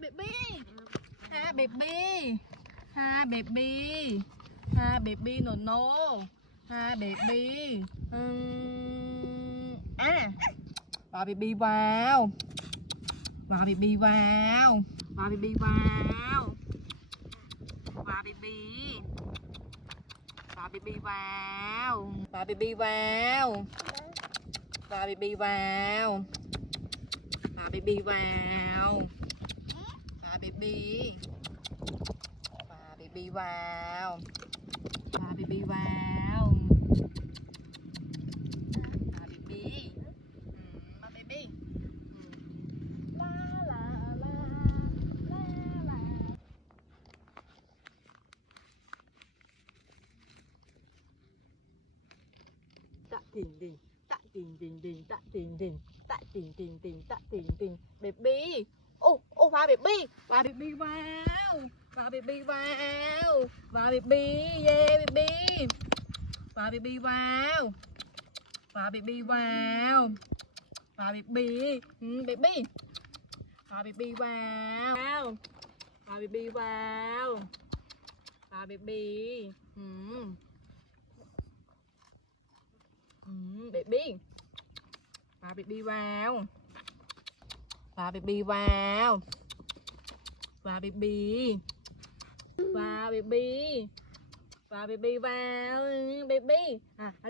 baby. Ha baby. Ha baby. Ha baby no. Ha baby. Vào baby vào. Vào baby vào. Vào baby vào. Vào baby. Vào baby vào. Vào baby vào. Vào baby vào. Vào baby vào. Vào baby. Vào baby vào. Vào baby vào. Vào baby. Vào baby. La la la la la. Tạ tình tình, tạ tình tình tình, tạ tình tình, tạ tình tình tình, tạ tình tình, baby. Ô vào baby, vào baby vào, vào baby vào, vào baby, yeah baby, vào baby vào, vào baby vào, vào baby, baby, vào baby vào, vào baby vào, vào baby, baby, vào baby vào, vào baby vào, vào baby, vào baby, vào baby vào, baby,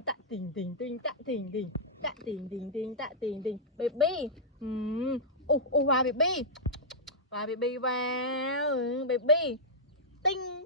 tạ tình tình tình, tạ tình tình, tạ tình tình tình, tạ tình tình, baby, vào baby, vào baby vào, baby, tinh.